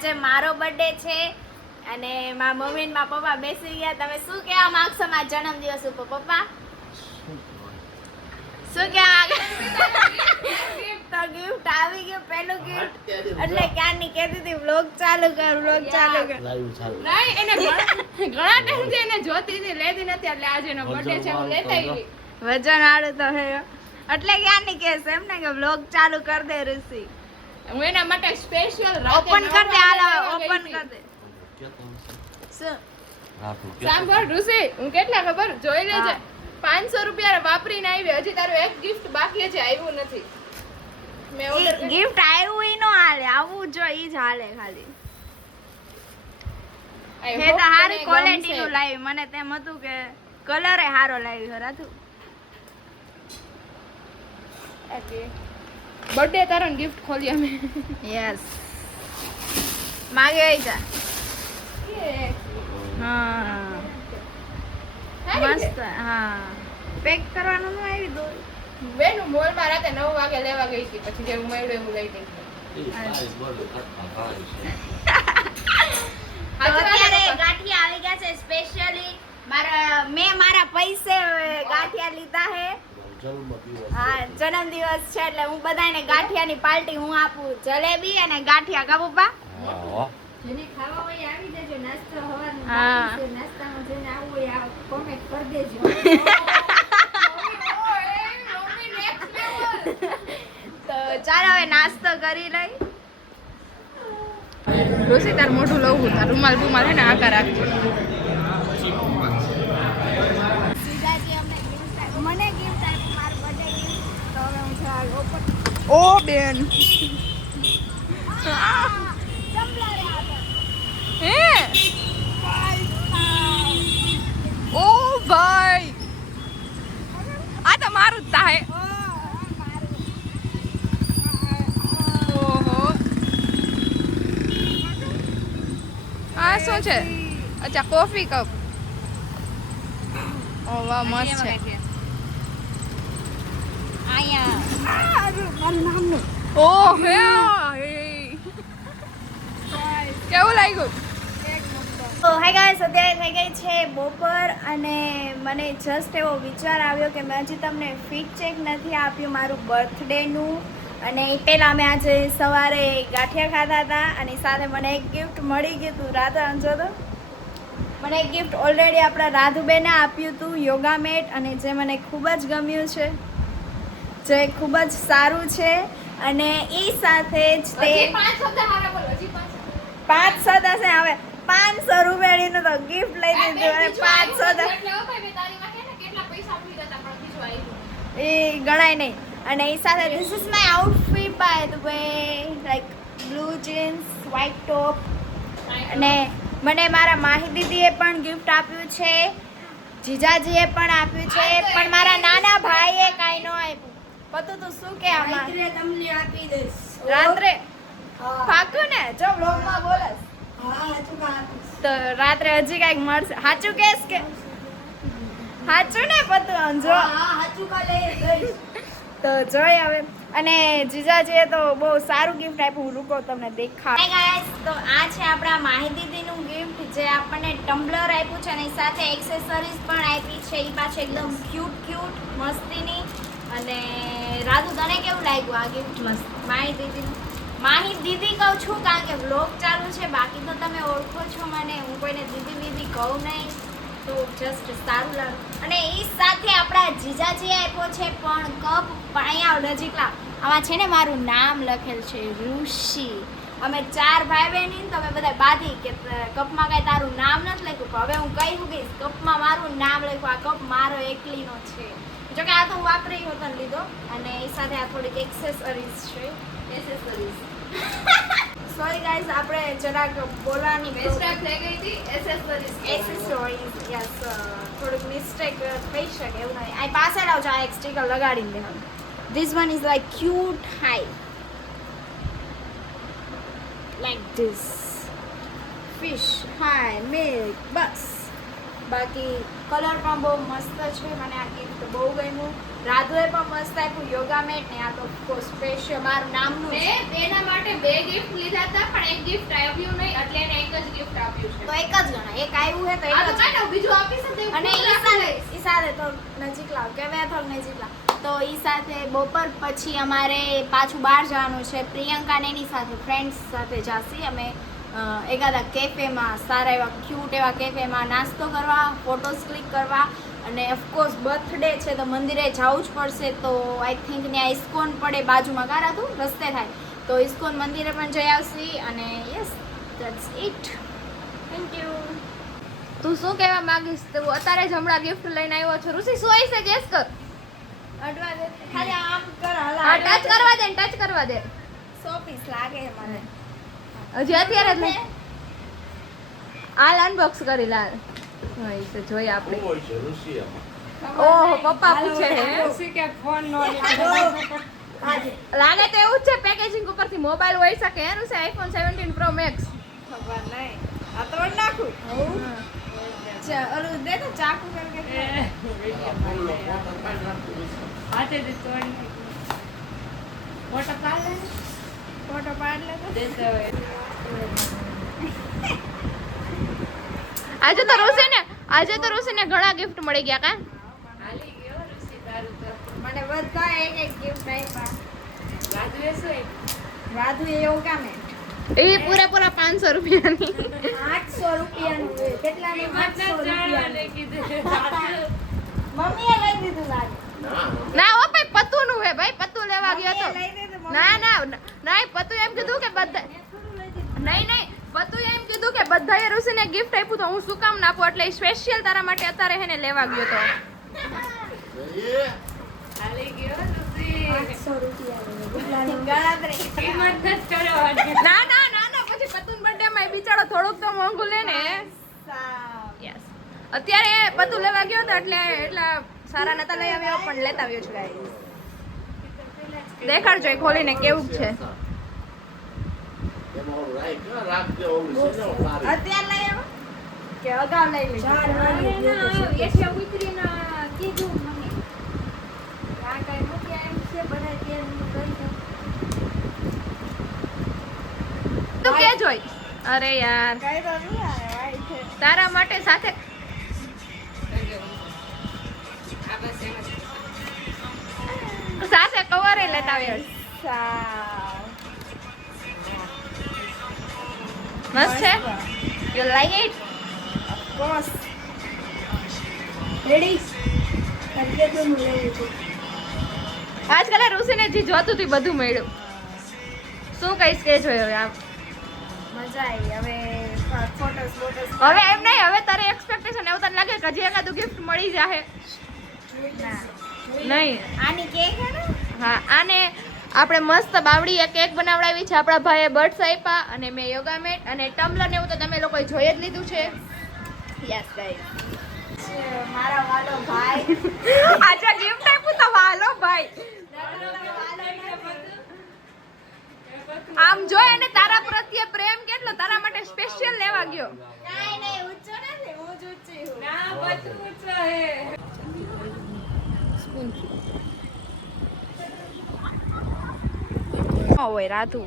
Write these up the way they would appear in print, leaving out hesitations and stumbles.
આજે મારો બર્થડે છે અને મારા મમ્મી ને મારા પપ્પા બેસી ગયા. તમે શું કહેવા માંગશો મારા જન્મદિવસ ઉપર પપ્પા? શું કહેવા તો ગિફ્ટ આવી ગયું, પહેલું ગિફ્ટ. એટલે ક્યારની કહેતી હતી વ્લોગ ચાલુ કર. નહીં, એને ઘણા ટાઈમથી એને જોતી હતી, લેતી નથી, એટલે આજે એનો બર્થડે છે હું લેતા આવી. વજન આડું તો હે એટલે ક્યારની કહેશે એમ ને કે વ્લોગ ચાલુ કર દે ઋષિ. હું એના માટે સ્પેશિયલ ઓપન કર દે. હાલ ઓપન કર દે. શું સાંભળ ઋષિ, હું કેટલા ખબર જોઈ લેજે. 500 રૂપિયા વાપરીને આવી, હજી તારું એક ગિફ્ટ બાકી છે, આવ્યું નથી. મેં ઓર્ડર ગિફ્ટ આવ્યું ઈ નો હાલે, આવવું જોઈએ ઈ જ હાલે ખાલી. હે તો હારી ક્વોલિટી નું લાવી. મને તેમ હતું કે કલર એ હારો લાવી હરાતું. બર્થડે તારો ગિફ્ટ ખોલી અમે. યસ માગે આવી જા. હા મસ્ત. હા પેક કરવાનું નું આવી દો. બેન હું મોલ માં રાતે 9 વાગે લેવા ગઈ હતી, પછી જેવું મળ્યું એવું લઈ ગઈ. અત્યારે ગાંઠિયા આવી ગયા છે સ્પેશિયલી મેં મારા પૈસે ગાંઠિયા લીધા હે. હા જન્મદિવસ છે એટલે હું બધાને ગાંઠિયાની પાર્ટી હું આપું. જલેબી અને ગાંઠિયા કા પપ્પા? જેને ખાવા હોય આવી જજો. નાસ્તો હવાનો હા. બાકી છે, નાસ્તામાં જેને આવવું હોય આ કોમેન્ટ કરી દેજો. તો ચાલો હવે નાસ્તો કરી લઈ. રોસી તાર મોઢું લઉં, તાર રૂમાલ બુમાલ હે ને આકાર રાખજો. સીધાજી અમને ગિફ્ટ આપ્યું, મને ગિફ્ટ આપ્યું, મારું બર્થડે ગિફ્ટ. તો હવે હું છે ઓપન. ઓ બેન હે ઓ ભાઈ, આ તો મારું જ થાય. ઓહો આ શું છે? અચ્છા કોફી કપ. ઓ વાહ મસ્ત છે. ઓ હે કેવું લાગ્યું? તો હાય ગાઈસ, અત્યારે થઈ ગઈ છે બપોર અને મને જસ્ટ એવો વિચાર આવ્યો કે મેં હજી તમને ફીટ ચેક નથી આપ્યું મારું બર્થડેનું. અને એ પહેલાં મેં આજે સવારે ગાંઠિયા ખાધા હતા અને સાથે મને એક ગિફ્ટ મળી ગયું હતું. રાધા અંજો તો મને એક ગિફ્ટ ઓલરેડી આપણા રાધુબેને આપ્યું હતું, યોગા મેટ, અને જે મને ખૂબ જ ગમ્યું છે, જે ખૂબ જ સારું છે. અને એ સાથે જ તે 500 થશે. હવે 500 રૂપિયાનું તો ગિફ્ટ લઈ દીધું અને 500 એ ગણાય નહીં. અને એ સાથે this is my outfit by the way, like blue jeans, white top. અને મને મારા માહી દીદીએ પણ ગિફ્ટ આપ્યું છે, જીજાજીએ પણ આપ્યું છે, પણ મારા નાના ભાઈએ કાંઈ ન આપ્યું. પતું તું શું કે આમાં તમને આપી દઈશ. રાત્રે પાકું ને? જો વ્લોગમાં બોલસ તો રાત્રે હજી કાંઈક મળશે. સાચું કેસ કે સાચું ને પતું? જો તો જોઈ હવે. અને જીજાજીએ તો બહુ સારું ગિફ્ટ આપ્યું. હું રૂકો તમને દેખાડ. તો આ છે આપણા માહી દીદીનું ગિફ્ટ, જે આપણને ટમ્બલર આપ્યું છે અને સાથે એક્સેસરીઝ પણ આપી છે. એ પાછળ એકદમ ક્યુટ મસ્તીની. અને રાધુ તને કેવું લાગ્યું આ ગિફ્ટ? મસ્ત. માહી દીદી કહું છું કારણ કે વ્લોગ ચાલુ છે, બાકી તો તમે ઓળખો છો મને, હું કોઈને દીદી કહું નહીં, તો જસ્ટ સારું લાગે. અને એ સાથે આપણા જીજાજીએ આપ્યો છે પણ કપ. પણ અહીંયા નજીક લાવ. આમાં છે ને મારું નામ લખેલ છે, ઋષિ. અમે 4 ભાઈ બહેન, તો અમે બધા બાધી કે કપમાં કાંઈ તારું નામ નથી લખ્યું. પણ હવે હું કહી ગઈશ, કપમાં મારું નામ લખ્યું. આ કપ મારો એકલીનો છે. જો કે આ તો હું વાપરી હોતો લીધો. અને એ સાથે આ થોડીક એક્સેસરીઝ છે. સોરી ગાઈસ, આપણે જરાક બોલવાની મિસ્ટેક થઈ ગઈ હતી. એક્સેસરીઝ યસ, થોડુંક મિસ્ટેક થઈ શકે એવું નહીં. આ પાસે લાવ છો, આ એક સ્ટીકર લગાડીને દેવાનું. This one is like cute હાઈ, લાઈક ધીસ ફિશ હાઈ મિલ્ક. બસ બાકી કલર પણ બહુ મસ્ત છે. મને આ ગિફ્ટ બહુ ગમ્યું. રાધુએ પણ મસ્ત આપ્યું યોગા મેટ ને આ તો સ્પેશિયલ મારું નામનું છે. મેં બેના માટે 2 ગિફ્ટ લીધા હતા પણ એક ગિફ્ટ આવ્યું નહીં એટલે એને એક જ ગિફ્ટ આપ્યું છે. તો એક જ ગણા એક આવ્યું હે તો આ તો એક જ. કાંઈ નહીં, બીજું આપી શકે એવું અને ફૂલ આપી દઈશ. ઈ સાથે તો નજીક લાવ કે બે થોડ નજીક લાવ તો ઈ સાથે બપોર પછી અમારે પાછું બહાર જવાનું છે. પ્રિયંકા ને એની સાથે ફ્રેન્ડ્સ સાથે જાસી અમે એકાદા કેફેમાં સારા એવા ક્યુટ એવા કેફેમાં નાસ્તો કરવા, ફોટોસ ક્લિક કરવા અને ઓફકોર્સ બર્થડે છે તો મંદિરે જવું જ પડશે. તો આઈ થિંક ત્યાં ઇસ્કોન પડે બાજુમાં કારાતું રસ્તે થાય તો ઇસ્કોન મંદિરે પણ જઈ આવશી અને yes that's it. Thank you. તું શું કહેવા માંગીશ? તું અત્યારે જ હમણાં ગિફ્ટ લઈને આવ્યો છો. ઋષિ શું હોય છે ગેસ કર. અડવા દે ખાલી આમ કર હલા હા ટચ કરવા દે, ટચ કરવા દે. 100 પીસ લાગે છે મને. હજી અત્યારે જ નહીં. હાલ અનબોક્સ કરી લાલ. હા એ તો જોઈ આપણે. ઓહો પપ્પા પૂછે હે. લાગે તો એવું જ છે પેકેજિંગ ઉપરથી મોબાઈલ હોઈ શકે એનું છે આઈફોન 17 પ્રો મેક્સ. ખબર નહીં આ તો નાખું ઓલું દે તો ચાકુ કરકે ફોટો પાડ લે તો આજે તો ઋષિને ઘણા ગિફ્ટ મળી ગયા કા? મને બધા એક ગિફ્ટ આપ્યા. રાધુએ યોગા મેટ એ પૂરેપૂરા 500 રૂપિયાની. 800 રૂપિયાનું છે. કેટલાની 800 રૂપિયાની મમ્મીએ લઈ દીધું લાગે. ના ઓ ભાઈ પતુનું હે ભાઈ, પતુ લેવા ગયો તો. લઈ દીધું ના પતુ એમ કીધું કે બધા નહીં પતુ એમ કીધું કે બધાએ ઋષિને ગિફ્ટ આપ્યું તો હું શું કામ ના આપું એટલે સ્પેશિયલ તારા માટે અત્યારે હેને લેવા ગયો તો. 800 રૂપિયાની કેટલાની ગણતરી ના પછી પતુન બર્થડે માં બિચારો થોડુંક તો મોંઘું લે ને. યસ અત્યારે પતુ લેવા ગયો તો એટલે એટલા સારા નતા લઈ આવ્યો પણ લેતા આવ્યો છું ગાઈસ. દેખાડજો એ ખોલીને કેવું છે. અત્યાર લઈ આવો કે અગાઉ લઈ લીધું? કીધું મમ્મી આ કઈ મૂક્યા એમ છે બધા તેલ કરી દો. તું કે જોઈ. અરે યાર કઈ તો નહીં આવે વાઈ છે. તારા માટે સાથે કવર એ લેતા આવ્યો. મસ્ત છે. You like it? Boss ready કરકે તો હું લેવું છું. આજકાલ ઋષિને જે જોતું હતું બધું મળ્યું. શું કહીશ કે જોયો આમ? મજા આવી. હવે ફોટોસ હવે એમ નહીં, હવે તારે એક્સપેક્ટેશન એવું તને લાગે કે હજી એકાદું ગિફ્ટ મળી જાહે? નહીં. આની કેક હે ને હા આને આપણે મસ્ત બાવડી એક કેક બનાવડાવી છે. આપણા ભાઈએ બર્ડ્સ આપ્યા અને મેં યોગા મેટ અને ટમ્બલર ને એવું તો તમે લોકોએ જોઈ જ લીધું છે. Yes guys. મારા વાલો ભાઈ આજે ગિફ્ટ આપ્યું તો વાલો ભાઈ. આમ જો એને તારા પ્રત્યે પ્રેમ કેટલો, તારા માટે સ્પેશિયલ લેવા ગયો. કાઈ નહીં ઊંચો નથી, હું જ ઊંચી હું. હોય રાધુ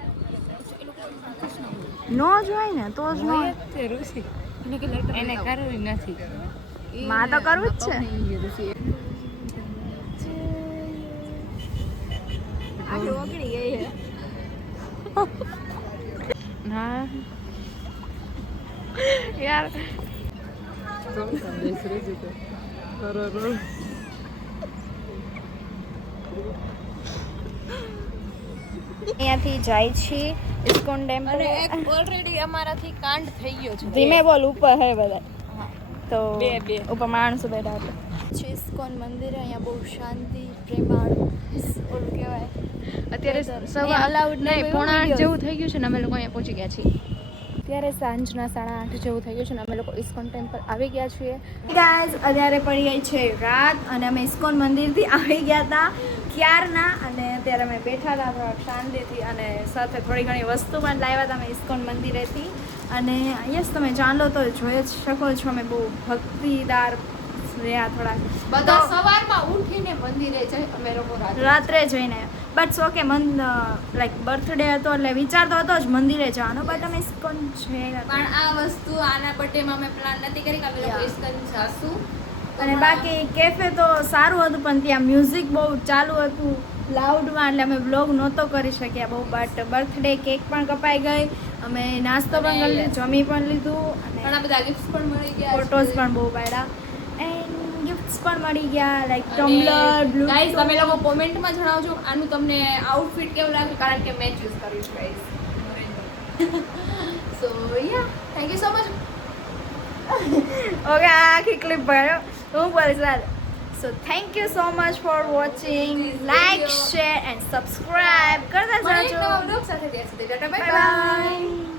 નો જોઈ ને તો જ નો. એને કરવી નથી. માં તો કરવું જ છે. આખી ઓગળી ગઈ હે. હા યાર અહીંયાથી જાય છે ઇસ્કોન ટેમ્પલ. અને એક ઓલરેડી અમારાથી કાંડ થઈ ગયો છે. ધીમે બોલ, ઉપર હે બધા તો બે. ઉપર માણસો બેઠા હતા. છે ઇસ્કોન મંદિર. અહીંયા બહુ શાંતિ પ્રેમાળ ઓલું કહેવાય. અત્યારે સવા allowed નહીં, નહીં કોઈ 7:30 videos. જેવું થઈ ગયું છે ને અમે લોકો અહીંયા પહોંચી ગયા છીએ. અત્યારે સાંજના 8:30 જેવું થઈ ગયું છે ને અમે લોકો ઇસ્કોન ટેમ્પલ આવી ગયા છીએ. ગાઈઝ અત્યારે પડી ગઈ છે રાત અને અમે ઇસ્કોન મંદિરથી આવી ગયા હતા ક્યારના અને અત્યારે અમે બેઠા હતા થોડા શાંતિથી અને સાથે થોડી ઘણી વસ્તુ પણ લાવ્યા હતા અમે ઇસ્કોન મંદિરેથી. અને યસ તમે જાણો તો જોઈ જ શકો છો અમે બહુ ભક્તિદાર રહ્યા થોડા બધા સવારમાં ઉઠીને મંદિરે જાય, અમે લોકો રાત્રે જઈને બટ ઓકે લાઈક બર્થડે હતો એટલે વિચારતો હતો જ મંદિરે જવાનો બટ અમે ઇસ્કોન છે પણ આ વસ્તુ આના બર્થડેમાં અમે પ્લાન નથી કરી કે અમે લોકો ઇસ્કોન જાશું. અને બાકી કેફે તો સારું હતું પણ ત્યાં મ્યુઝિક બહુ ચાલુ હતું લાઉડમાં એટલે અમે બ્લોગ નહોતો કરી શક્યા બહુ બટ બર્થડે કેક પણ કપાઈ ગઈ અમે નાસ્તો પણ કરી લીધું જમી પણ લીધું ઘણા અને બધા ગિફ્ટ્સ પણ મળી ગયા, ફોટોઝ પણ બહુ પાડ્યા એન્ડ ગિફ્ટ્સ પણ મળી ગયા લાઈક ટમ્બલર ગાઈસ તમે બ્લુ લોકો કોમેન્ટમાં જણાવજો આનું તમને આઉટફિટ કેવું લાગે કારણ કે મેં ચૂઝ કર્યું છે guys. So yeah thank you so much. Okay આ આખી ક્લિપ ભર્યો હું બોલીશ so thank you so much for watching like share and subscribe કરતા મળીએ એક જાજો નવા vlog સાથે, ત્યાં સુધી tata bye bye bye. By